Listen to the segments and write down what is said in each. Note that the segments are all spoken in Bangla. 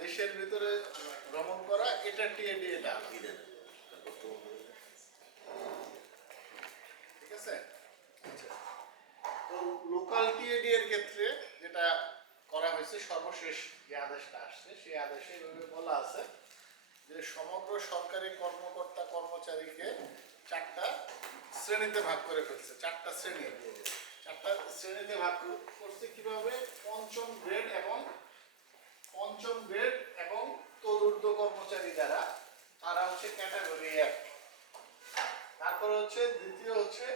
দেশের ভিতরে ভ্রমণ করা, এটা টিএডি, এটা ঠিক আছে। তো লোকাল টিএডি এর ক্ষেত্রে যেটা করা হয়েছে, সর্বশেষ যে আদেশটা আসছে সেই আদেশে এইভাবে বলা আছে যে সমগ্র সরকারি কর্মকর্তা কর্মচারীকে 4টা শ্রেণীতে ভাগ করে ফেলছে। 4টা শ্রেণীতে ভাগ করছে কিভাবে? পঞ্চম গ্রেড এবং তদূর্ধ্ব কর্মচারী যারা, তারা হচ্ছে ক্যাটাগরি 1। তারপরে হচ্ছে দ্বিতীয় হচ্ছে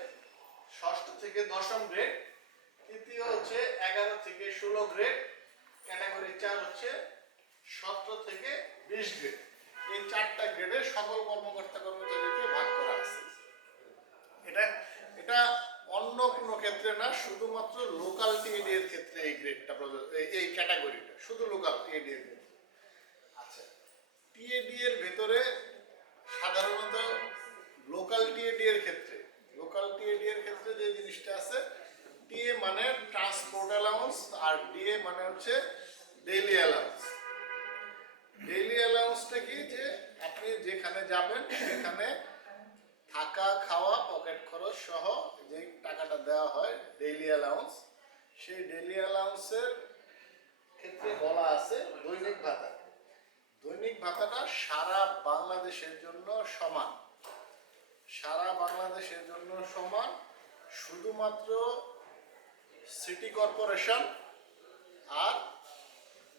6ষ্ঠ থেকে 10ম গ্রেড, তৃতীয় হচ্ছে 11 থেকে 16 গ্রেড, ক্যাটাগরি 4 হচ্ছে 17 থেকে 20 গ্রেড। এই 4টা গ্রেডে সকল কর্মকর্তা কর্মচারীকে ভাগ করা আছে। এটা অন্য কোনো ক্ষেত্রে না, শুধুমাত্র লোকাল টিএডি এর ক্ষেত্রে এই গ্রেডটা, এই ক্যাটাগরিটা শুধু লোকাল টিএডি এর ক্ষেত্রে। আচ্ছা, টিএডি এর ভেতরে সাধারণত লোকাল টিএডি এর ক্ষেত্রে যে জিনিসটা আছে, টিএ মানে ট্রান্সপোর্ট অ্যালাউন্স আর ডিএ মানে হচ্ছে ডেইলি অ্যালাউন্স। ডেইলি অ্যালাউন্সটা কি? যে আপনি যেখানে যাবেন সেখানে থাকা খাওয়া পকেট খরচ সহ যে টাকাটা দেওয়া হয় ডেইলি অ্যালাউন্স, সেই ডেইলি অ্যালাউন্সের ক্ষেত্রে বলা আছে দৈনিক ভাতা। দৈনিক ভাতাটা সারা বাংলাদেশের জন্য সমান। শুধুমাত্র সিটি কর্পোরেশন আর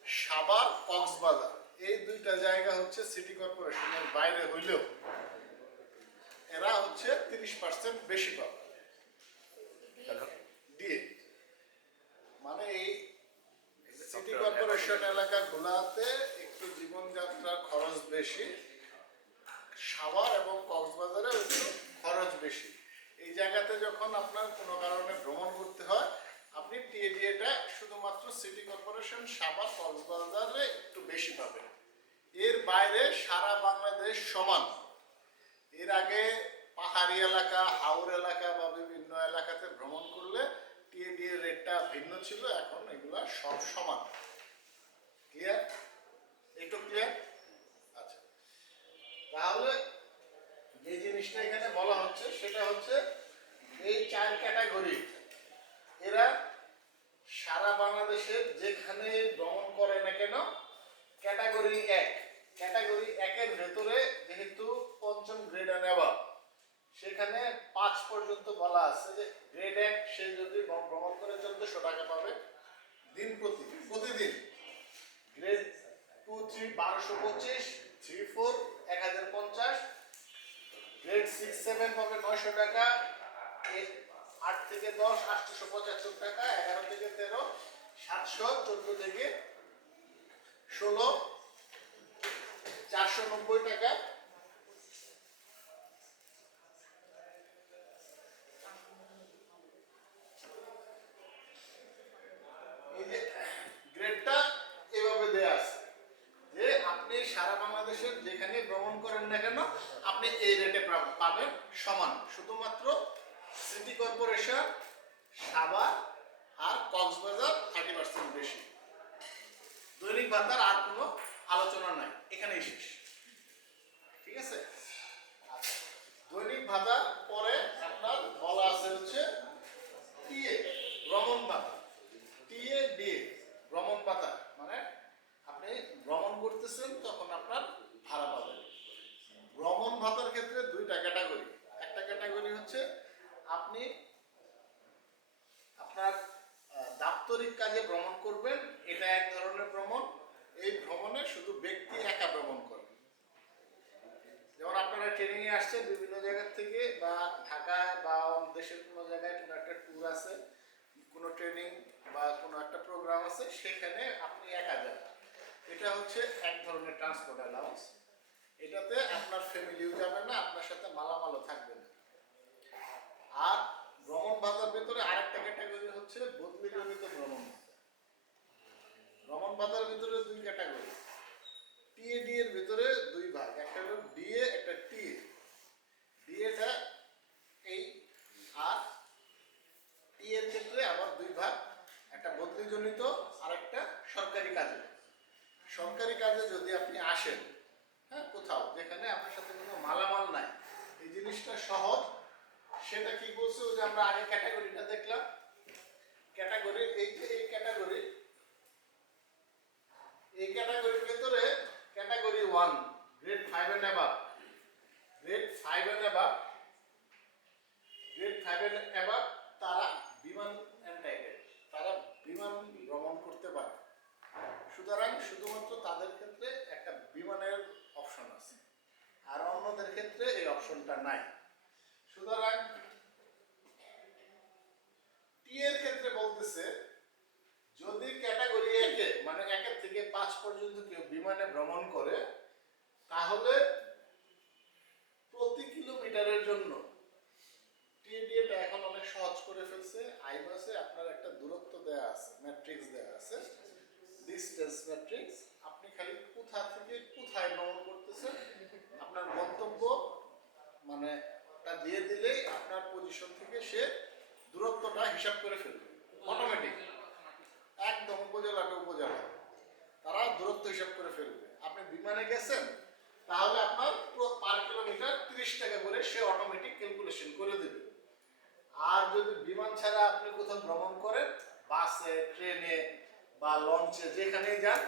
সাভার কক্সবাজার এই 2টা জায়গা হচ্ছে সিটি কর্পোরেশনের বাইরে হইলেও এরা হচ্ছে 30% বেশি পাবে দিয়ে। মানে এই সিটি কর্পোরেশন এলাকাগুলোতে একটু জীবনযাত্রার খরচ বেশি, সাভার এবং কক্সবাজারে একটু খরচ বেশি। এই জায়গাতে যখন আপনার কোনো কারণে ভ্রমণ করতে হয়, আপনি টিএডিএটা শুধুমাত্র সিটি কর্পোরেশন সাভার কক্সবাজারে একটু বেশি পাবেন। এর বাইরে সারা বাংলাদেশ সমান। এর আগে পাহাড়ি এলাকা, হাওর এলাকা বা বিভিন্ন এলাকাতে ভ্রমণ করলে টিএডি এর রেটটা ভিন্ন ছিল, এখন এগুলা সব সমান। ক্লিয়ার? একটু ক্লিয়ার? আচ্ছা, তাহলে যে জিনিসটা এখানে বলা হচ্ছে সেটা হচ্ছে এই 4 ক্যাটাগরি, এরা সারা বাংলাদেশের যেখানে ভ্রমণ করে না কেন, ক্যাটাগরি 1 এর ভেতরে যেহেতু 5ম গ্রেড নেওয়া, সেখানে 5 পর্যন্ত বলা আছে যে গ্রেড 1 সে যদি ভ্রমণ করে 1400 টাকা পাবে প্রতিদিন। গ্রেড 2, 3 1225, 3, 4 1050, গ্রেড 6, 7 পাবে 900 টাকা, 8 থেকে 10 875 টাকা, 11 থেকে 13 700, 14 থেকে 16 490 টাকা। এই যে গ্রেডটা এভাবে দেয়া আছে যে আপনি সারা বাংলাদেশের যেখানে ভ্রমণ করেন না কেন আপনি এই রেটে পাবেন সমান। শুধুমাত্র সিটি কর্পোরেশন সাভার আর কক্সবাজার 30% বেশি। দৈনিক ভাতার আর কোনো আলোচনা নাই, এখানেই শেষ। ঠিক আছে? আচ্ছা, দৈনিক ভাতা পরে আপনার বলা আছে হচ্ছে টিএ ভ্রমণ ভাতা। টিএ ডিএ ভ্রমণ ভাতা মানে আপনি ভ্রমণ করতেছেন তখন আপনার ভাড়া পাবেন। ভ্রমণ ভাতার ক্ষেত্রে 2টা ক্যাটাগরি। একটা ক্যাটাগরি হচ্ছে আপনি আপনার দাপ্তরিক কাজে ভ্রমণ করবেন, এটা এক ধরনের ভ্রমণ। এই ভ্রমণে শুধু ব্যক্তি একা ভ্রমণ করে। যেমন আপনারা ট্রেনিং এ আসছেন বিভিন্ন জায়গা থেকে, বা ঢাকায় বা দেশের কোনো জায়গায় কোনো একটা ট্যুর আছে, কোনো ট্রেনিং বা কোনো একটা প্রোগ্রাম আছে, সেখানে আপনি একা যান। এটা হচ্ছে এক ধরনের ট্রান্সপোর্ট অ্যালাউন্স। এটাতে আপনার ফ্যামিলিও যাবে না, আপনার সাথে মালামালও থাকবে না। আর ভ্রমণ ভাতার ভিতরে আরেকটা ক্যাটাগরি হচ্ছে বদলিজনিত ভ্রমণ ভাতা। ভ্রমণ ভাতার ভিতরে 2 ক্যাটাগরি। টিএডি এর ভিতরে 2 ভাগ, একটা হলো ডিএ, একটা টিএ। ডিএটা এই, আর টি এর ক্ষেত্রে আবার 2 ভাগ, একটা বদলিজনিত আর একটা সরকারি কাজে। সরকারি কাজে যে আমরা আগে ক্যাটাগরিটা দেখলাম, ক্যাটাগরি এই যে এই ক্যাটাগরির ভিতরে category 1 grade 5 and above, grade 5 and above, grade 5 and above তারা বিমান এন্টাইটেড, তারা বিমান ভ্রমণ করতে পারে। সুতরাং শুধুমাত্র তাদের ক্ষেত্রে একটা বিমানের অপশন আছে, আর অন্যদের ক্ষেত্রে এই অপশনটা নাই। সুতরাং টি এর ক্ষেত্রে বলতেছে যদি ক্যাটাগরি 1 এ মানে 1 থেকে 5 পর্যন্ত কেউ বিমানে ভ্রমণ করে, তাহলে প্রতি কিলোমিটারের জন্য টিএডিএটা এখন অনেক সহজ করে ফেলছে। আইবাসে আপনার একটা দূরত্ব দেয়া আছে, ম্যাট্রিক্স দেয়া আছে, ডিসটেন্স ম্যাট্রিক্স। আপনি খালি কোথা থেকে কোথায় ভ্রমণ করতেছেন আপনার গন্তব্য মানে তা দিয়ে দিলেই আপনার পজিশন থেকে সে দূরত্বটা হিসাব করে ফেলবে অটোমেটিক, একদম উপজেলাটা উপজেলা তারা দূরত্ব হিসাব করে ফেলবে। আপনি বিমানে গেছেন তাহলে আপনার পার কিলোমিটার 30 টাকা করে সে অটোমেটিক ক্যালকুলেশন করে দেবে। আর যদি বিমান ছাড়া আপনি কোথাও ভ্রমণ করেন, বাসে, ট্রেনে বা লঞ্চে যেখানেই যান,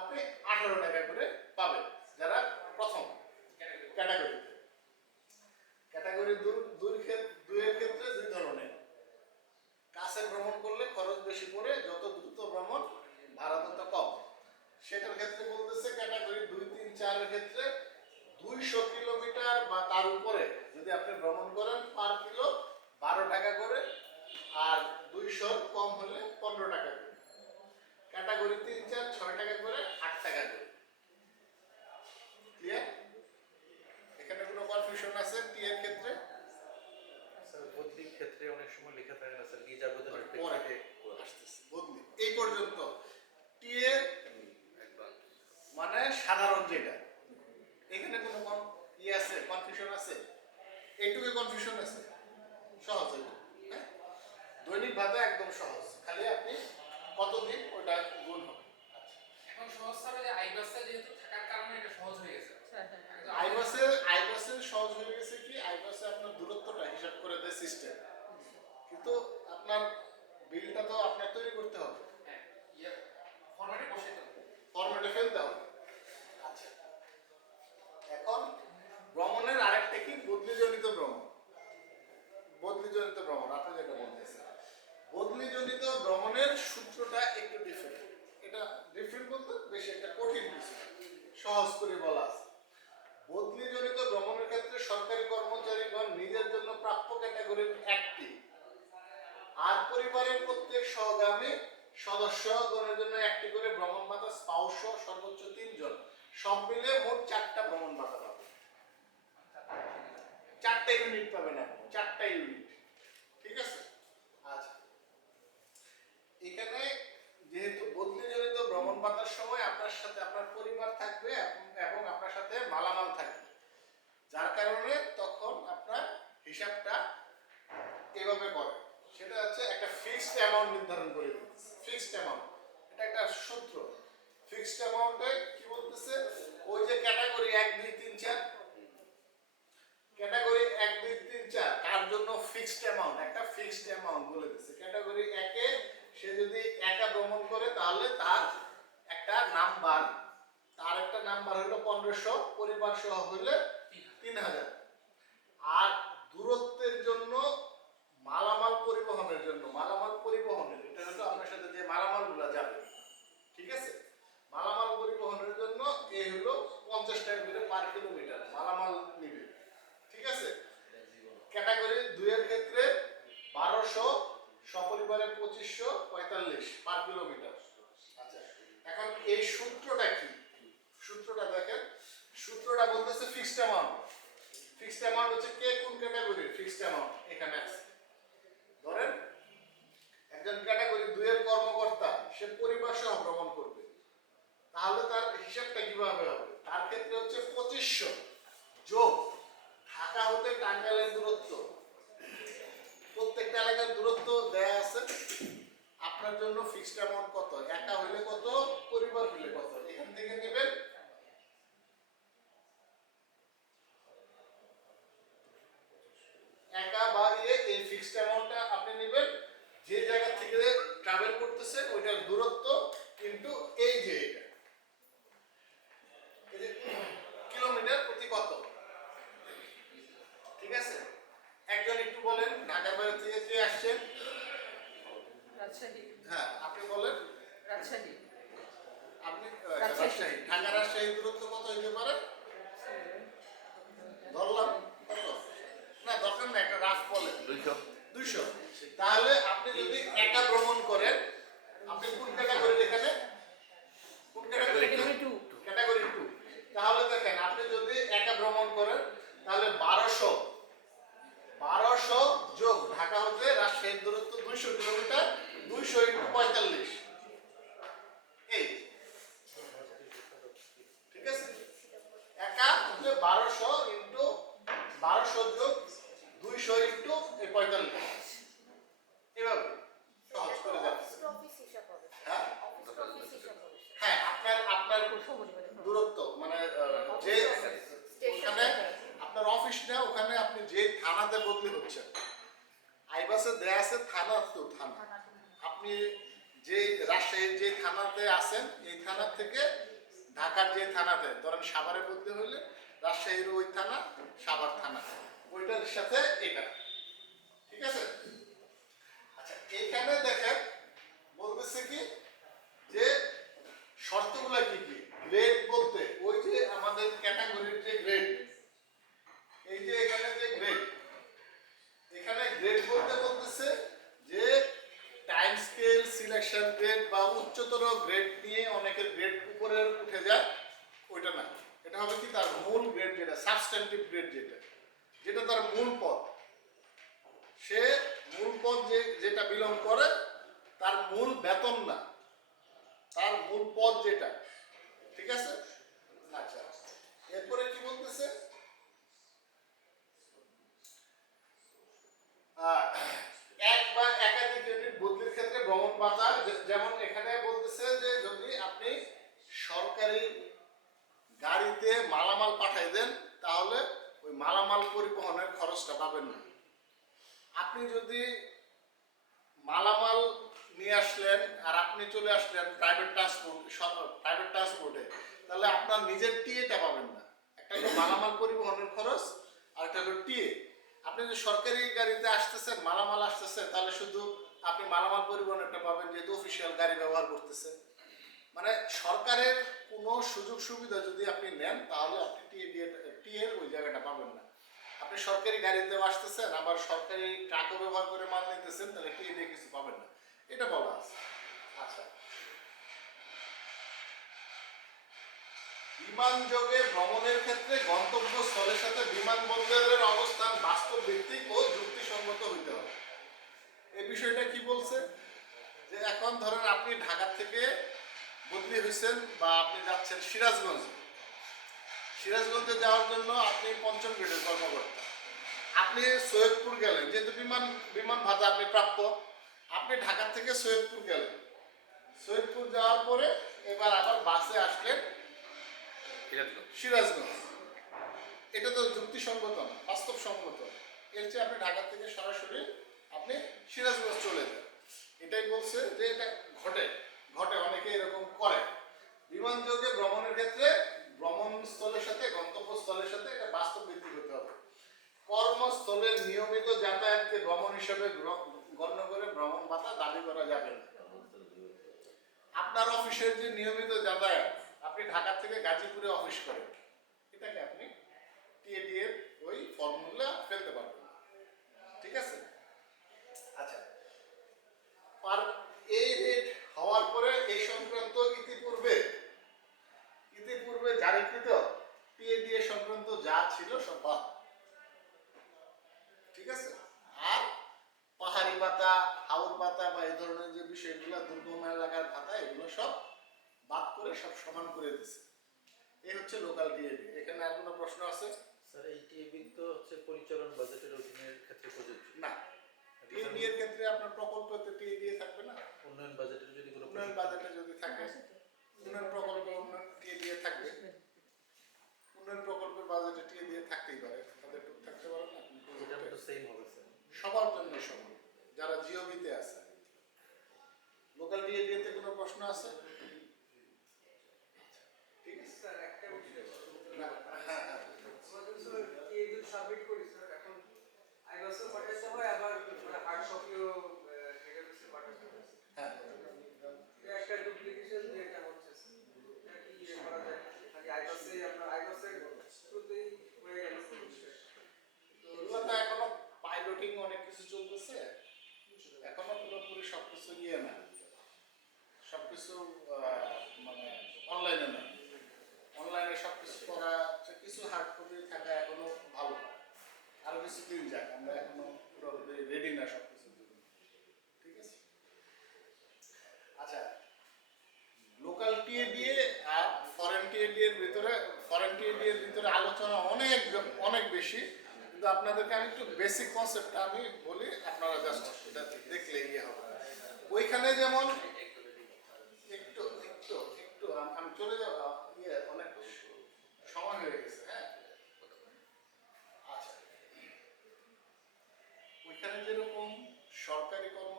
আপনি 18 টাকা করে পাবেন যারা প্রথম ক্যাটাগরিতে। ক্যাটাগরি 2 এর ক্ষেত্রে দুই ধরনের, কাছে ভ্রমণ করলে খরচ বেশি পড়ে, যত দ্রুত ভ্রমণ ভাড়া তত কম। সেটার ক্ষেত্রে বলতেছে ক্যাটাগরি 2, 3, 4 এর ক্ষেত্রে 200 কিলোমিটার বা তার উপরে যদি আপনি ভ্রমণ করেন পার কিলো 12 টাকা করে, আর 200 কম হলে 15 টাকা করে। ক্যাটাগরি 3, 4, 6 টাকা করে, 8 টাকা করে। ক্লিয়ার? এখানে কোনো কনফিউশন আছে টি এর ক্ষেত্রে? স্যার বদলির ক্ষেত্রে অনেক সময় লেখা থাকে না স্যার, ভিসা বদলের পরে প্রেক্ষিতে আসতেছে বদলি। এই পর্যন্ত টি এ মানে সাধারণ যেটা, এখানে কোনো আছে কনফিউশন আছে? এইটুকু কনফিউশন আছে? সহজ এটা, হ্যাঁ, দৈনিকভাবে একদম সহজ, খালি আপনি কতদিন ওটা গুণ হবে। এখন সহজ হবে যে আইবাসে যেহেতু থাকার কারণে এটা সহজ হয়ে গেছে। আইবাসে সহজ হয়ে গেছে কি, আইবাসে আপনার দূরত্বটা হিসাব করে দেয় সিস্টেম, কিন্তু আপনার বিলটা তো আপনার তৈরি করতে হবে, হ্যাঁ, ফরম্যাটে বসে তো ফরম্যাটে ফেলতে হবে। আচ্ছা, এখন ভ্রমণের আরেকটা কি বদলিজনিত ভ্রমণ। বদলিজনিত ভ্রমণ আপনি যেটা বলতেছেন, বদলিজনিত ভ্রমণের সূত্রটা একটু ডিফারেন্ট। এটা ডিফারেন্ট বলতে বেশি একটা কঠিন কিছু, সহজ করে বলা আছে। বদলিজনিত ভ্রমণের ক্ষেত্রে সরকারি কর্মচারীগণ নিজের জন্য প্রাপ্য ক্যাটাগরির একটি, আর পরিবারের প্রত্যেক সহগামী সদস্যগণের জন্য একটি করে ভ্রমণ ভাতা, স্পাউস সহ সর্বোচ্চ 3 জন, সব মিলে মোট 4টা ভ্রমণ ভাতা পাবে। 4টা ইউনিট পাবেন আপনি, 4টা ইউনিট, ঠিক আছে? আচ্ছা, এখানে যেহেতু বদলিজনিত ভ্রমণ ভাতার সময় আপনার সাথে আপনার পরিবার থাকবে এবং আপনার সাথে মালামাল থাকবে, যার কারণে তখন আপনার হিসাবটা এভাবে করে। সেটা হচ্ছে একটা ফিক্সড অ্যামাউন্ট নির্ধারণ করে দিতেছে, ফিক্সড অ্যামাউন্ট, এটা একটা সূত্র। ফিক্সড অ্যামাউন্টে কি বলতেছে, ওই যে ক্যাটাগরি 1, 2, 3, 4, ক্যাটাগরি 1, 2, 3, 4 তার জন্য ফিক্সড অ্যামাউন্ট, একটা ফিক্সড অ্যামাউন্ট বলে দিচ্ছে। ক্যাটাগরি 1 এ সে যদি একা ভ্রমণ করে তাহলে তার একটা নাম্বার, তার একটা নাম্বার হলো 1500, পরিবার সহ হইলে 3000। আর দূরত্বের জন্য মালামাল পরিবহনের জন্য, মালামাল পরিবহনের এটা হলো আপনার সাথে যে মালামালগুলো যাবে, ঠিক আছে, মালামাল পরিবহনের জন্য এই হলো 50 টাকা করে পার কিলোমিটার মালামাল নিবে, ঠিক আছে। ক্যাটাগরি 2 এর ক্ষেত্রে 1200, সপরিবারে 2545 পার কিলোমিটার। আচ্ছা, এখন এই সূত্রটা কি? সূত্রটা দেখেন, সূত্রটা বলতেছে ফিক্সড অ্যামাউন্ট। ফিক্সড অ্যামাউন্ট হচ্ছে কে কোন ক্যাটাগরি, ফিক্সড অ্যামাউন্ট এখানে আছে। ধরেন একজন ক্যাটাগরি 2 এর কর্মকর্তা, সে পরিবার সহ ভ্রমণ করবে, তাহলে তার হিসাবটা কিভাবে হবে? তার ক্ষেত্রে হচ্ছে 2500 যোগ ঢাকা হতে টাঙ্গাইলের দূরত্ব, প্রত্যেকটা এলাকার দূরত্ব দেয়া আছে। আপনার জন্য ফিক্সড অ্যামাউন্ট কত, একা হইলে কত, পরিবার হইলে কত, এখান থেকে নেবেন। একা বা এই ফিক্সড ফিক্সড অ্যামাউন্টটা আপনি নেবেন, যে জায়গা থেকে ট্রাভেল করতেছে ওইটার দূরত্ব কিন্তু এই যে এটা এই যে কিলোমিটার প্রতি কত, ঠিক আছে? একজন একটু বলেন ঢাকার বাইরে থেকে কে আসছেন? রাজশাহী হ্যাঁ আপনি বলেন। রাজশাহী আপনি রাজশাহী, ঢাকা রাজশাহী দূরত্ব কত হইতে পারে? ধরলাম কত? না দরকার না, একটা রাফ বলেন। 200। তাহলে আপনি যদি একা ভ্রমণ করেন, আপনি কোন ক্যাটাগরির এখানে? কোন ক্যাটাগরি? Category 2 category 2। তাহলে দেখেন আপনি যদি একা ভ্রমণ করেন তাহলে 1200 যোগ ঢাকা হতে রাজশাহীর দূরত্ব 200 কিলোমিটার, 200 × 45 এই, ঠিক আছে? একা হলে 1200 যোগ 200 × 45 এভাবে সহজ করে দেন। হ্যাঁ হ্যাঁ আপনার দূরত্ব মানে যে ওখানে আপনার অফিস না, ওখানে আপনি যে থানাতে বদলি হচ্ছেন, আইবাসে দেয়া আছে থানা তো থানা, আপনি যে রাজশাহীর যে থানাতে আছেন এই থানা থেকে ঢাকার যে থানাতে ধরেন সাভারে বদলি হইলে রাজশাহীর ওই থানা সাভার থানা ওইটার সাথে এটা, ঠিক আছে? আচ্ছা এইখানে দেখেন বলতেছে কি যে শর্তগুলো কি কি? গ্রেড বলতে ওই যে আমাদের ক্যাটাগরির যে গ্রেড, এই যে এখানে যে গ্রেড, এখানে গ্রেড বলতে বলতেছে যে টাইম স্কেল, সিলেকশন গ্রেড বা উচ্চতর গ্রেড নিয়ে অনেকের গ্রেড উপরে উঠে যায়, ওইটা না। এটা হবে কি তার মূল গ্রেড, যেটা সাবস্ট্যান্টিভ গ্রেড, যেটা তার মূল পদ, সে মূল পদ যেটা বিলং করে তার মূল বেতন না, তার মূল পদ যেটা, ঠিক আছে? আচ্ছা এরপরে কি বলতেছে? এক বা একাধিক ইউনিট বদলির ক্ষেত্রে ভ্রমণ ভাতা, যেমন এখানে বলতেছে যে যদি আপনি সরকারি গাড়িতে মালামাল পাঠাই দেন তাহলে ওই মালামাল পরিবহনের খরচটা পাবেন না। আপনি যদি মালামাল নিয়ে আসলেন আর আপনি চলে আসলেন প্রাইভেট ট্রান্সপোর্টে, তাহলে আপনার নিজের টিএটা পাবেন না। একটা হলো মালামাল পরিবহনের খরচ আর একটা হলো টিএ। আপনি যদি সরকারি গাড়িতে আসতেছেন, মালামাল আসতেছে, তাহলে শুধু আপনি মালামাল পরিবহনেরটা পাবেন যেহেতু অফিসিয়াল গাড়ি ব্যবহার করতেছে। মানে সরকারের কোনো সুযোগ সুবিধা যদি আপনি নেন তাহলে আপনি টিএর ওই জায়গাটা পাবেন না। আপনি সরকারি গাড়িতেও আসতেছেন আবার সরকারি ট্রাকও ব্যবহার করে মাল নিতেছেন, তাহলে টিএ দিয়ে কিছু পাবেন না, এটা বলা আছে। আচ্ছা বিমান যোগে ভ্রমণের ক্ষেত্রে গন্তব্যস্থলের সাথে বিমানবন্দরের অবস্থান বাস্তব ভিত্তিক ও যুক্তিসঙ্গত হইতে হবে। এই বিষয়টা কি বলছে? যে এখন ধরেন আপনি ঢাকা থেকে বদলি হয়েছেন বা আপনি যাচ্ছেন সিরাজগঞ্জে যাওয়ার জন্য আপনি 5ম গ্রেডের কর্মকর্তা, আপনি সৈয়দপুর গেলেন, যেহেতু বিমান ভাতা আপনি প্রাপ্ত, আপনি ঢাকা থেকে সৈয়দপুর গেলেন, সৈয়দপুর যাওয়ার পরে এবার আবার বাসে আসলেন সিরাজগঞ্জ, এটা তো যুক্তিসঙ্গত না, বাস্তবসম্মত। এর চেয়ে আপনি ঢাকা থেকে সরাসরি আপনি সিরাজগঞ্জ চলে যান। এটাই বলছে যে এটা ঘটে অনেকে এরকম করে। বিমান যোগে ভ্রমণের ক্ষেত্রে ভ্রমণস্থলের সাথে গন্তব্যস্থলের সাথে এটা বাস্তব ভিত্তিক হতে হবে। কর্মস্থলের নিয়মিত যাতায়াতকে ভ্রমণ হিসেবে গণ্য করে ভ্রমণ ভাতা দাবি করা যাবে না। আপনার অফিসের যে নিয়মিত যাতায়াত, আপনি ঢাকা থেকে গাজীপুরে অফিস করেন, এটাকে আপনি টিএডি এর ওই ফর্মুলা ফেলতে পারবেন না, ঠিক আছে? আচ্ছা আর এই রেট হওয়ার পরে এই সংক্রান্ত ইতিপূর্বে জারিকৃত টিএডি সংক্রান্ত যা ছিল সব বাদ, ঠিক আছে? আর পাহাড়ি ভাতা, হাওর ভাতা বা এই ধরনের যে বিষয়গুলো, দুর্গম এলাকার ভাতা, এগুলো সব বাদ করে সব সমান করে দিচ্ছে। এই হচ্ছে লোকাল টিএডি। এখানে আর কোনো প্রশ্ন আছে? স্যার এই টিএবি তো হচ্ছে পরিচালন বাজেটের অধীনের ক্ষেত্রে প্রযোজ্য না, টিএডি এর ক্ষেত্রে আপনার প্রকল্পতে টিএডি থাকবে না। উন্নয়ন বাজেটের যদি কোনো উন্নয়ন বাজেটে যদি থাকে, উন্নয়ন প্রকল্প উন্নয়ন টিএডি থাকবে, উন্নয়ন প্রকল্পের বাজেটে টিএডি থাকতেই পারে, তাদের টুক থাকতে পারে না, এটা তো সেম হবে স্যার। সবার জন্য একই সমান, যারা জিওবিতে আছে। লোকাল টিএডিএতে কোনো প্রশ্ন আছে? ঠিক আছে স্যার একটা বিষয় না, হ্যাঁ হ্যাঁ আমাদের স্যার টিএডিএল সাবমিট করি স্যার, এখন আইবাসও পাঠাতে হয়, আবার হার্ড কপিও হেড অফিসে পাঠাতে হয়। হ্যাঁ। এটা একটা ডুপ্লিকেশন যেটা হচ্ছে স্যার, এটা কি করা যায়? খালি আইবাসে আপনার আইবাসের থ্রুতেই হয়ে গেল পুরো বিষয়। তো এগুলো তো এখনো পাইলটিং অনেক কিছু চলতেছে, এখনো পুরোপুরি সবকিছু ইয়ে না, সবকিছু মানে অনলাইনে না। অনলাইনে সবকিছু করা, কিছু হার্ড কপি থাকা এখনো ভালো। আরো কিছু দিন যাক, আমরা এখনো পুরোপুরি রেডি না সবকিছুর জন্য। ঠিক আছে। আচ্ছা, লোকাল টিএডিএ আর ফরেন টিএডিএ এর ভিতরে, ফরেন টিএডিএ এর ভিতরে আলোচনা অনেক অনেক বেশি, কিন্তু আপনাদেরকে আমি একটু বেসিক কনসেপ্টটা আমি বলি, আপনারা জাস্ট এটা দেখলে ইয়ে হবে। ওইখানে যেমন একটু একটু একটু আমি চলে যাব, ইয়ে অনেক সময় হয়ে গেছে। হ্যাঁ, আচ্ছা, ওইখানে যেরকম সরকারি কর্ম,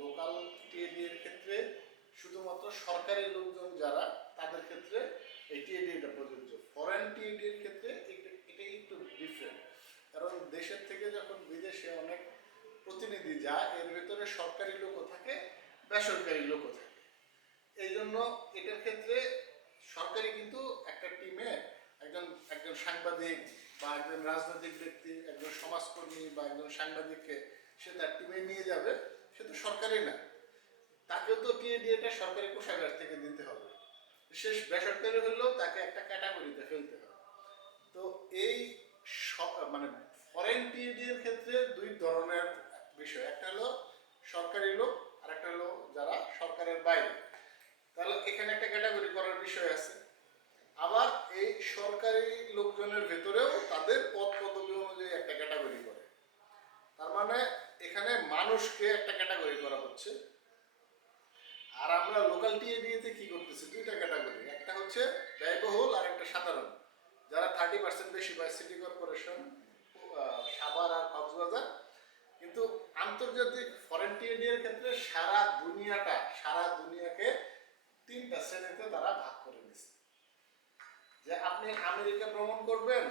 লোকাল টিএডি এর ক্ষেত্রে শুধুমাত্র সরকারি লোকজন যারা, তাদের ক্ষেত্রে এই টিএডিটা প্রযোজ্য। ফরেন টিএডি এর ক্ষেত্রে এটা একটু ডিফারেন্ট, কারণ দেশের থেকে যখন বিদেশে অনেক প্রতিনিধি যায়, এর ভেতরে সরকারি লোকও থাকে, বেসরকারি লোকও থাকে। এই জন্য এটার ক্ষেত্রে সরকারি কিন্তু একটা টিমে একজন একজন সাংবাদিক বা একজন রাজনৈতিক ব্যক্তি, একজন সমাজকর্মী বা একজন সাংবাদিককে সে তার টিমে নিয়ে যাবে, সে তো সরকারি না, তাকেও তো টিএডিএটা সরকারি কোষাগার থেকে দিতে হবে। সে বেসরকারি হলেও তাকে একটা ক্যাটাগরিতে ফেলতে হবে। তো এই মানে ফরেন টিএডি এর ক্ষেত্রে দুই ধরনের বিষয়, একটা হলো সরকারি লোক আর একটা হলো যারা সরকারের বাইরে। তাহলে এখানে একটা ক্যাটাগরি করার বিষয় আছে। আবার এই সরকারি লোকজনের ভেতরেও তাদের পদ পদবি অনুযায়ী একটা ক্যাটাগরি করে। তার মানে এখানে মানুষকে একটা ক্যাটাগরি করা হচ্ছে। আর আমরা লোকাল টিএডিএতে কি করতেছি, দুইটা ক্যাটাগরি, একটা হচ্ছে ব্যয়বহুল আর একটা সাধারণ। যারা 30% বেশি পায় সিটি কর্পোরেশন, সাভার আর কক্সবাজার। কিন্তু আন্তর্জাতিক ফরেন টিএডি এর ক্ষেত্রে সারা দুনিয়াকে তিনটা শ্রেণীতে তারা ভাগ করে দিচ্ছে। যে আপনি আমেরিকা ভ্রমণ করবেন,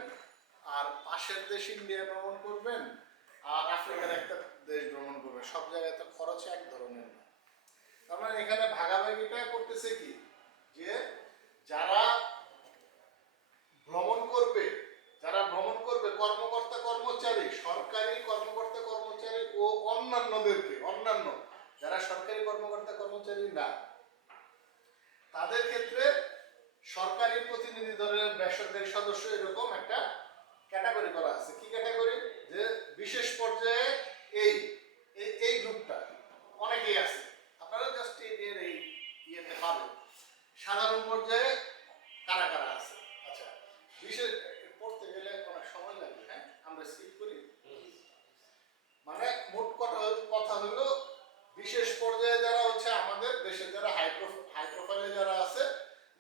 আর পাশের দেশ ইন্ডিয়া ভ্রমণ করবেন, আর আফ্রিকার একটা দেশ ভ্রমণ করবেন, সব জায়গায় তো খরচ এক ধরনের না। তার মানে এখানে ভাগাভাগিটা করতেছে কি, যে যারা ভ্রমণ করবে কর্মকর্তা কর্মচারী, সরকারি কর্মকর্তা কর্মচারী ও অন্যান্য যারা সরকারি কর্মকর্তা কর্মচারী না, তাদের ক্ষেত্রে সরকারি প্রতিনিধি দলের বেসরকারি সদস্য, এরকম একটা ক্যাটাগরি করা আছে। কি ক্যাটাগরি? যে বিশেষ পর্যায়ে এই এই গ্রুপটা অনেকেই আছে, আপনারা জাস্ট এর এই ইয়েতে পাবেন। সাধারণ পর্যায়ে কারা কারা আছে? আচ্ছা, বিশেষ পড়তে গেলে অনেক সময় লাগবে, হ্যাঁ আমরা স্কিপ করি। মানে মোট কথা হলো, বিশেষ পর্যায়ে যারা হচ্ছে আমাদের দেশে যারা হাই প্রোফাইলে যারা আছে,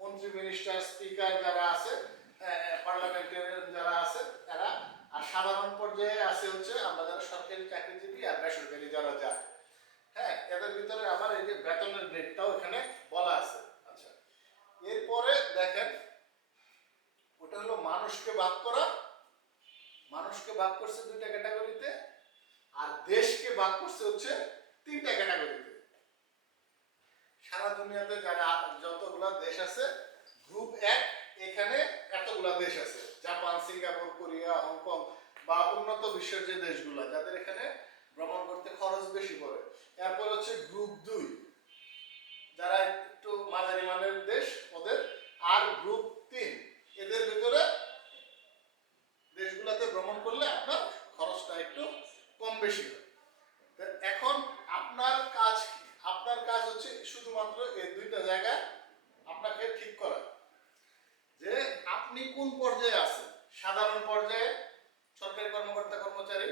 মন্ত্রী মিনিস্টার স্পিকার যারা আছে, পার্লামেন্টেরিয়ান যারা আছে তারা। আর সাধারণ পর্যায়ে আছে হচ্ছে আমরা যারা সরকারি চাকরিজীবী আর বেসরকারি যারা যায়। হ্যাঁ, এদের ভিতরে আবার এই যে বেতনের রেটটাও এখানে বলা আছে। আচ্ছা, এরপরে দেখেন, ওটা হলো মানুষকে ভাগ করা। মানুষকে ভাগ করছে দুইটা ক্যাটাগরিতে, আর দেশকে ভাগ করছে হচ্ছে তিনটা ক্যাটাগরিতে। সারা দুনিয়াতে যারা যতগুলা দেশ আছে, গ্রুপ 1 এখানে এতগুলা দেশ আছে, জাপান, সিঙ্গাপুর, কোরিয়া, হংকং বা উন্নত বিশ্বের যে দেশগুলো, যাদের এখানে ভ্রমণ করতে খরচ বেশি পড়ে। এরপর হচ্ছে গ্রুপ 2, যারা একটু মাঝারি মানের দেশ ওদের। আর গ্রুপ 3, এদের ভিতরে দেশগুলোতে ভ্রমণ করলে আপনার খরচটা একটু কম বেশি হয়। এখন আপনার কাজ কি? আপনার কাজ হচ্ছে শুধুমাত্র এই দুইটা জায়গায় আপনাকে ঠিক করা, যে আপনি কোন পর্যায়ে আছেন, সাধারণ পর্যায়ে সরকারি কর্মকর্তা কর্মচারী,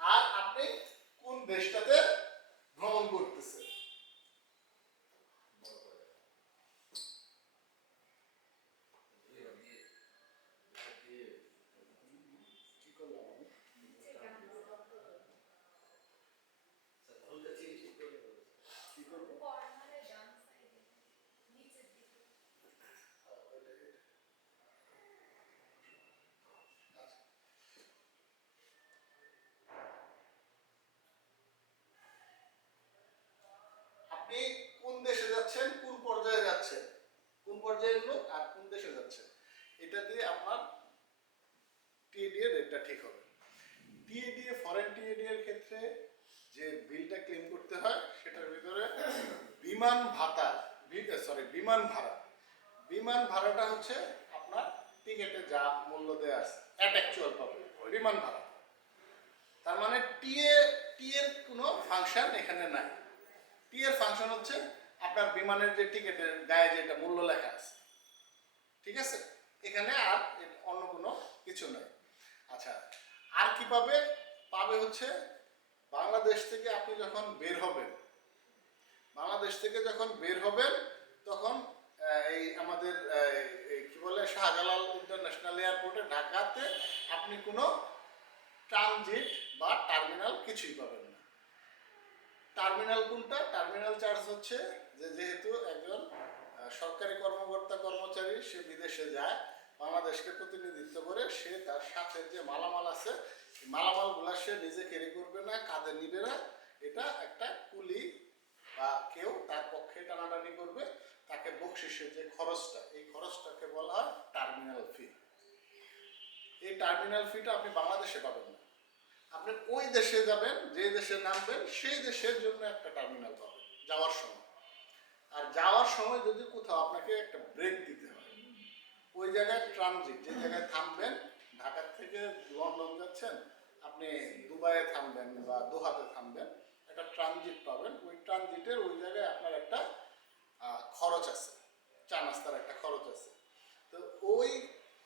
আর আপনি কোন দেশটাতে ভ্রমণ করতেছেন। কি করলাম আমি? দিয়ে আপনার টিএডিএ রেটটা ঠিক হবে। টিএডিএ ফরেন টিএডিএ এর ক্ষেত্রে যে বিলটা ক্লেম করতে হয় সেটার ভিতরে বিমান ভাতা বিমান ভাড়াটা হচ্ছে আপনার টিকেটে যা মূল্য দেওয়া আছে অ্যাট অ্যাকচুয়াল পাবে বিমান ভাড়া। তার মানে টি এর কোনো ফাংশন এখানে নাই। টি এর ফাংশন হচ্ছে আপনার বিমানের যে টিকেটের গায়ে যেটা মূল্য লেখা আছে, ঠিক আছে? এখানে আর অন্য কোনো কিছু নাই। আচ্ছা, আর কি পাবে? পাবে হচ্ছে বাংলাদেশ থেকে আপনি যখন বের হবেন, তখন এই আমাদের কি বলে শাহজালাল ইন্টারন্যাশনাল এয়ারপোর্টে ঢাকাতে আপনি কোনো ট্রানজিট বা টার্মিনাল কিছুই পাবেন না। টার্মিনাল কোনটা? টার্মিনাল চার্জ হচ্ছে যে যেহেতু একজন সরকারি কর্মচারী সে বিদেশে যায়, বাংলাদেশকে প্রতিনিধিত্ব করে, সে তার সাথে যে মালামাল আছে মালামালগুলা সে নিজে ক্যারি করবে না, কাঁধে নিবে না, এটা একটা কুলি বা কেউ তার পক্ষে টানাটানি করবে, তাকে বকশিসের যে খরচটা, এই খরচটাকে বলা হয় টার্মিনাল ফি। এই টার্মিনাল ফিটা আপনি বাংলাদেশে পাবেন না। আপনি ওই দেশে যাবেন, যে দেশে নামবেন সেই দেশের জন্য একটা টার্মিনাল পাবেন যাওয়ার সময়। আর যাওয়ার সময় যদি কোথাও আপনাকে একটা ব্রেক দিতে হয়, ওই জায়গায় ট্রানজিট, যে জায়গায় থামবেন, ঢাকা থেকে লন্ডন যাচ্ছেন, আপনি দুবাইয়ে থামবেন বা দোহাতে থামবেন, একটা ট্রানজিট পাবেন। ওই ট্রানজিটের ওই জায়গায় আপনার একটা খরচ আছে, চা নাস্তার একটা খরচ আছে। তো ওই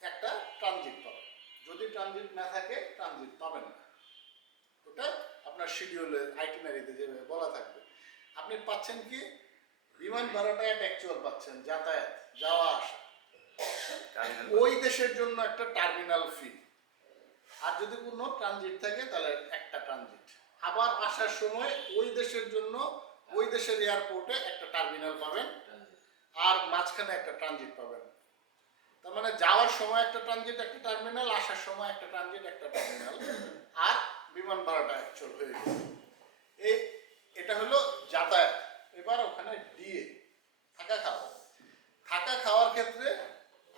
একটা ট্রানজিট পাবেন। যদি ট্রানজিট না থাকে ট্রানজিট পাবেন না। ওটা আপনার শিডিউলে আইটিনারিতে যেভাবে বলা থাকবে। আপনি পাচ্ছেন কি? বিমান ভাড়াটা অ্যাকচুয়াল পাচ্ছেন, যাতায়াত, যাওয়া আসা, ওই দেশের জন্য একটা টার্মিনাল ফি। আর যদি কোনো ট্রানজিট থাকে তাহলে একটা ট্রানজিট। আবার আসার সময় ওই দেশের জন্য ওই দেশের এয়ারপোর্টে একটা টার্মিনাল পাবেন, আর মাঝখানে একটা ট্রানজিট পাবেন। তার মানে যাওয়ার সময় একটা ট্রানজিট, একটা টার্মিনাল, আসার সময় একটা ট্রানজিট, একটা টার্মিনাল, আর বিমান ভাড়াটা অ্যাকচুয়াল হয়ে গেছে। এটা হলো যাতায়াত। এবার ওখানে ডিএ, থাকা খাওয়ার ক্ষেত্রে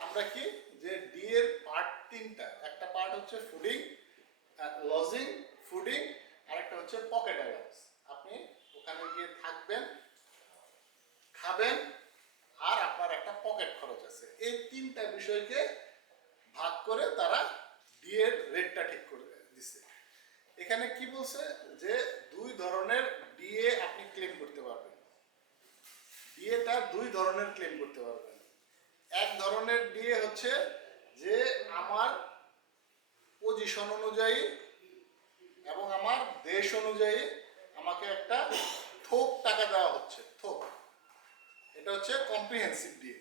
আমরা কি যে ডিএর পার্ট তিনটা। একটা পার্ট হচ্ছে ফুডিং, লজিং, ফুডিং, আর একটা হচ্ছে পকেট অ্যালাউন্স। আপনি ওখানে গিয়ে থাকবেন, খাবেন, আর আপনার একটা পকেট খরচ আছে। এই তিনটা বিষয়কে ভাগ করে তারা ডিএর রেটটা ঠিক করে দিছে। এখানে কি বলছে যে দুই ধরনের ডিএ আপনি ক্লেম করতে পারবেন। ডিএটা দুই ধরনের ক্লেম করতে পারবেন। এক ধরনের ডিএ হচ্ছে যে আমার পজিশন অনুযায়ী এবং আমার দেশ অনুযায়ী আমাকে একটা থোক টাকা দেওয়া হচ্ছে, থোক। এটা হচ্ছে কম্প্রিহেন্সিভ ডিএ,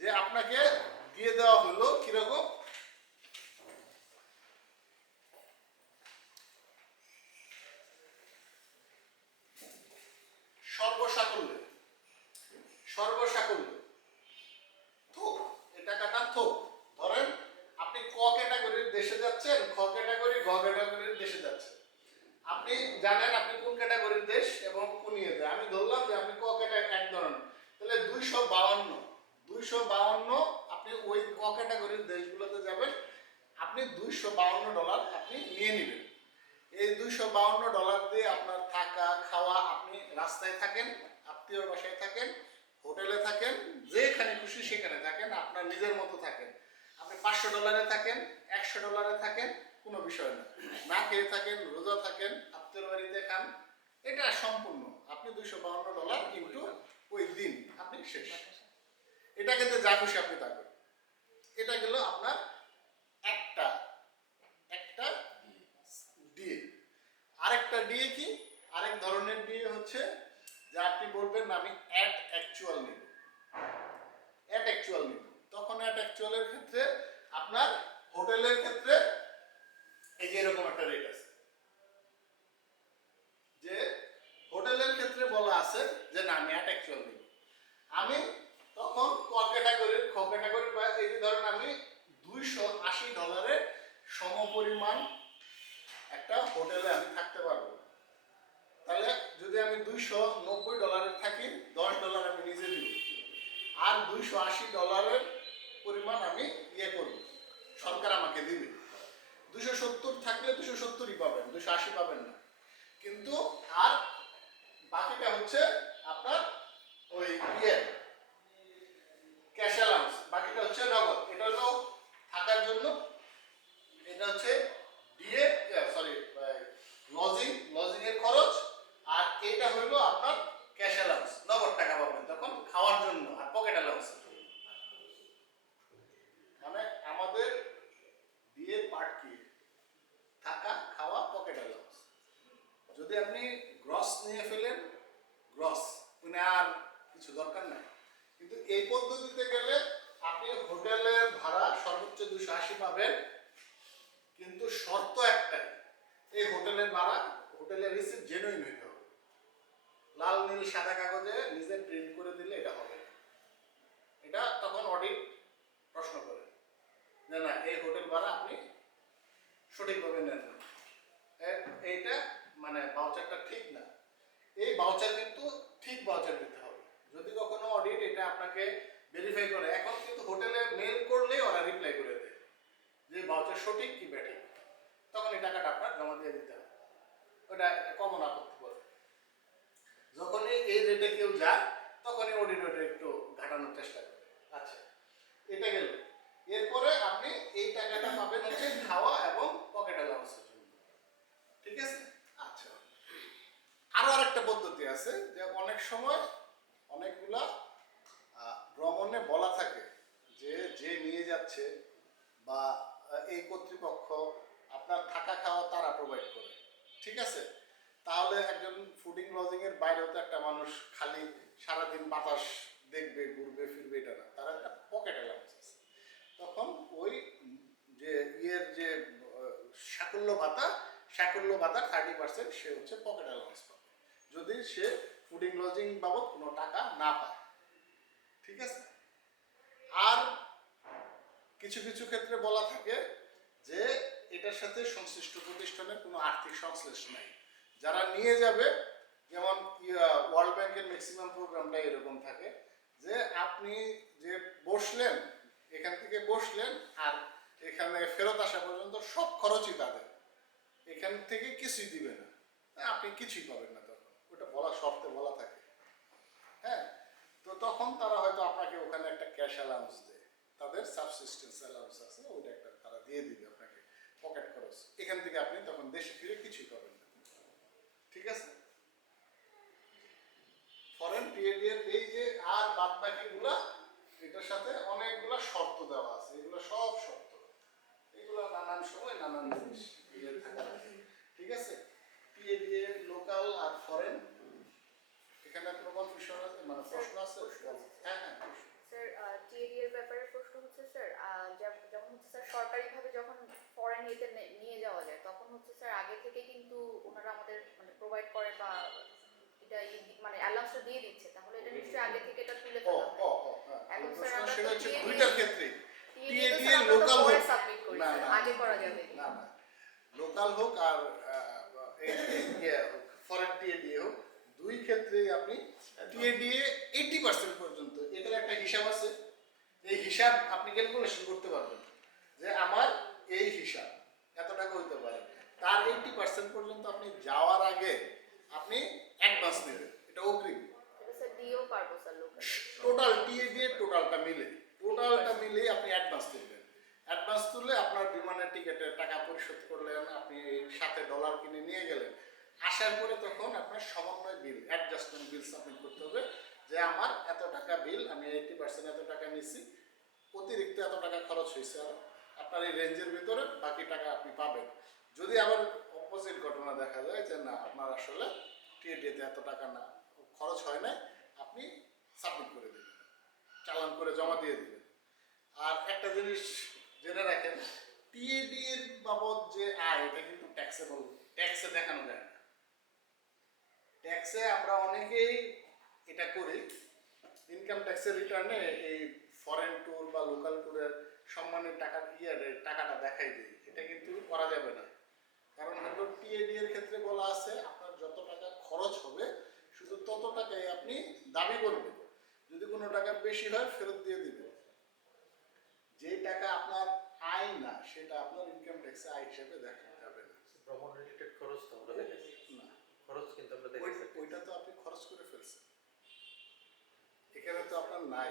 যে আপনাকে দিয়ে দেওয়া হলো কিরকম? সর্বসাকল্য থোক। এই টাকাটা থোক। ধরেন আপনি ক ক্যাটাগরির দেশে যাচ্ছেন, খ ক্যাটাগরি, গ ক্যাটাগরির দেশে যাচ্ছেন। আপনি জানেন আপনি কোন ক্যাটাগরির দেশ এবং কোন ইয়েতে। আমি ধরলাম যে আপনি ক ক্যাটাগরি এক ধরনের, তাহলে 252 আপনি ওই ক ক্যাটাগরির দেশগুলোতে যাবেন, আপনি $252 আপনি নিয়ে নেবেন। এই $252 দিয়ে আপনার থাকা খাওয়া, আপনি রাস্তায় থাকেন, আত্মীয়র বাসায় থাকেন, হোটেলে থাকেন, যেখানে খুশি সেখানে থাকেন, আপনার নিজের মতো থাকেন। আপনি $500 থাকেন, $100 থাকেন, কোনো বিষয় না। না খেয়ে থাকেন, রোজা থাকেন, আত্মীয়র বাড়িতে খান, এটা সম্পূর্ণ আপনি $252 কিন্তু ওই দিন আপনি শেষ। এটা কিন্তু যা খুশি আপনি তা করেন। এটা গেল আপনার একটা ডিএ। আরেকটা ডিএ কি? আরেক ধরনের ডিএ হচ্ছে যে আপনি বলবেন আমি অ্যাট অ্যাকচুয়াল নিব। তখন অ্যাট অ্যাকচুয়ালের ক্ষেত্রে আপনার হোটেলের ক্ষেত্রে এই যে এরকম একটা রেট আছে, যে হোটেলের ক্ষেত্রে বলা আছে যে না আমি অ্যাট অ্যাকচুয়াল নিব। আমি তখন ক ক্যাটাগরির, খ ক্যাটাগরি, বা এই যে ধরেন আমি $280 সমপরিমাণ একটা হোটেলে আমি থাকতে পারবো। তাহলে যদি আমি $290 থাকি, $10 আমি নিজে দিব, আর $280 পরিমাণ আমি ইয়ে করব, সরকার আমাকে দিবে। 270 থাকলে 270ই পাবেন, 280 পাবেন না। কিন্তু আর বাকিটা হচ্ছে আপনার ওই ইয়ে ক্যাশ অ্যালাউন্স, বাকিটা হচ্ছে নগদ। এটা হলো থাকার জন্য, এটা হচ্ছে ডিএ সরি লজিং এর খরচ, আর এটা হলো আপনার ক্যাশ অ্যালাউন্স, নগদ টাকা পাবেন তখন খাওয়ার জন্য আর পকেট অ্যালাউন্স। মানে আমাদের ডিএ পার্ট কি? থাকা, খাওয়া, পকেট অ্যালাউন্স। যদি আপনি গ্রস নিয়ে ফেলেন, গ্রস মানে আর কিছু দরকার নাই। কিন্তু এই পদ্ধতিতে গেলে আপনি হোটেলের ভাড়া সর্বোচ্চ 280 পাবেন, কিন্তু শর্ত একটাই, এই হোটেলের ভাড়া, হোটেলের রিসিপ্ট জেনুইন হইতে হবে। লাল নীল সাদা কাগজে নিজে প্রিন্ট করে দিলে এটা হবে না। এটা তখন অডিট প্রশ্ন করে যে না, এই হোটেল ভাড়া আপনি সঠিকভাবে নেন না, এইটা মানে ভাউচারটা ঠিক না। এই ভাউচার কিন্তু ঠিক ভাউচার দিতে হবে। যদি কখনো অডিট এটা আপনাকে ভেরিফাই করে, এখন কিন্তু হোটেলে মেল করলে ওরা রিপ্লাই করে দেয় যে ভাউচার সঠিক কি ব্যাঠিক, তখন এই টাকাটা আপনার জমা দিয়ে দিতে হবে। ওটা কমন আপত্তি করে। যখনই এই রেটে কেউ যায় তখনই অডিটর একটু ঘাটানোর চেষ্টা করে। আচ্ছা, এটা গেল। এরপরে আপনি এই টাকাটা পাবেন হচ্ছে খাওয়া এবং পকেট অ্যালাউন্সের জন্য, ঠিক আছে? আচ্ছা, আরো আরেকটা পদ্ধতি আছে যে অনেক সময় অনেকগুলা ভ্রমণে বলা থাকে যে যে নিয়ে যাচ্ছে বা এই কর্তৃপক্ষ আপনার থাকা খাওয়া তারা প্রোভাইড করে, ঠিক আছে? তাহলে একজন ফুডিং লজিং এর বাইরেও তো একটা মানুষ খালি সারাদিন বাতাস দেখবে, ঘুরবে ফিরবে, এটা না, তার একটা পকেট অ্যালাউন্স আছে। তখন ওই যে ইয়ের যে সাকুল্য ভাতা 30% সে হচ্ছে পকেট অ্যালাউন্স পাবে, যদি সে ফুডিং লজিং বাবদ কোনো টাকা না পায়, ঠিক আছে? আর কিছু কিছু ক্ষেত্রে বলা থাকে যে এটার সাথে সংশ্লিষ্ট প্রতিষ্ঠানের কোনো আর্থিক সংশ্লেষ নাই। যারা নিয়ে যাবে, যেমন ওয়ার্ল্ড ব্যাংকের ম্যাক্সিমাম প্রোগ্রামটা এরকম থাকে যে আপনি যে বসলেন, এখান থেকে বসলেন আর এখানে ফেরত আসা পর্যন্ত সব খরচই তাদের, এখান থেকে কিছুই দিবে না, আপনি কিছুই পাবেন না। তখন ওটা বলা শর্তে বলা থাকে, হ্যাঁ। তো তখন তারা হয়তো আপনাকে ওখানে একটা ক্যাশ অ্যালাউন্স দেয়, তাদের সাবসিস্টেন্স অ্যালাউন্স আছে, ওইটা একটা তারা দিয়ে দিবে আপনাকে পকেট খরচ। এখান থেকে আপনি তখন দেশে ফিরে কিছুই পাবেন না, ঠিক আছে? ফরেন টিএডি এর এই যে আর বাদ বাকিগুলা, এটার সাথে অনেকগুলা শর্ত দেওয়া আছে, এগুলো সব শর্ত, এগুলো নানান সময় নানান জিনিস থাকে, ঠিক আছে? টিএডি এর লোকাল আর ফরেন, এখানে কোনো কনফিউশন আছে, মানে প্রশ্ন আছে? হ্যাঁ হ্যাঁ, স্যার টিএডি এর ব্যাপারে প্রশ্ন হচ্ছে স্যার, যেমন হচ্ছে স্যার সরকারিভাবে যখন ফরেন ইয়েতে নিয়ে যাওয়া যায় তখন হচ্ছে স্যার আগে থেকে কিন্তু ওনারা আমাদের মানে প্রোভাইড করে বা এটা মানে অ্যালাউন্সটা দিয়ে দিচ্ছে, তাহলে এটা নিশ্চয়ই আগে থেকে এটা তুলে ফেলা হয়। এখন স্যার আমরা সেটা হচ্ছে TAD দুইটার ক্ষেত্রে। টিএডি এর লোকাল হোক, সাবমিট করি না, স্যার, না, আগে করা যাবে না না, লোকাল হোক আর ফরেন টিএডি হোক, দুই ক্ষেত্রেই আপনি টিএডি 80% পর্যন্ত, এটার একটা হিসাব আছে। এই হিসাব আপনি ক্যালকুলেশন করতে পারবেন যে আমার এই হিসাব এত টাকা হইতে পারে, তার 80% পর্যন্ত আপনি যাওয়ার আগে আপনি অ্যাডভান্স নেবেন, এটা অগ্রিম। এটা স্যার দিয়েও পারবো স্যার লোকাল টোটাল টিএডি এর টোটালটা মিলে আপনি অ্যাডভান্স তুলবেন। অ্যাডভান্স তুললে আপনার বিমানের টিকেটের টাকা পরিশোধ করলেন, আপনি সাথে ডলার কিনে নিয়ে গেলেন, আসার পরে তখন আপনার সমন্বয় বিল, অ্যাডজাস্টমেন্ট বিল সাবমিট করতে হবে যে আমার এত টাকা বিল, আমি 80% এত টাকা নিছি, অতিরিক্ত এত টাকা খরচ হয়েছে, আর আপনার এই রেঞ্জের ভিতরে বাকি টাকা আপনি পাবেন। যদি আবার অপোজিট ঘটনা দেখা যায় যে না, আপনার আসলে টিএডিতে এত টাকা না খরচ হয় না, আপনি সাবমিট করে দেবেন, চালান করে জমা দিয়ে দেবেন। আর একটা জিনিস জেনে রাখেন, টিএডি এর বাবদ যে আয়, এটা কিন্তু ট্যাক্সেবল, ট্যাক্সে দেখানো যায় না। ট্যাক্সে আমরা অনেকেই এটা করি, ইনকাম ট্যাক্সের রিটার্নে এই ফরেন ট্যুর বা লোকাল ট্যুরের সম্মানের টাকাটা দেখাই দিই, এটা কিন্তু করা যাবে না। কারণ হলো টিএডি এর ক্ষেত্রে বলা আছে আপনার যত টাকা খরচ হবে শুধু তত টাকাই আপনি দাবি করবেন, যদি কোনো টাকা বেশি হয় ফেরত দিয়ে দিবেন, দেখছে আয় হিসেবে দেখা যাবে না। ভ্রমণ রিলেটেড খরচ তো আমরা দেখেছি, না, খরচ কিন্তু আমরা দেখেছি। ওইটা তো আপনি খরচ করে ফেলছেন, এখানে তো আপনার নাই।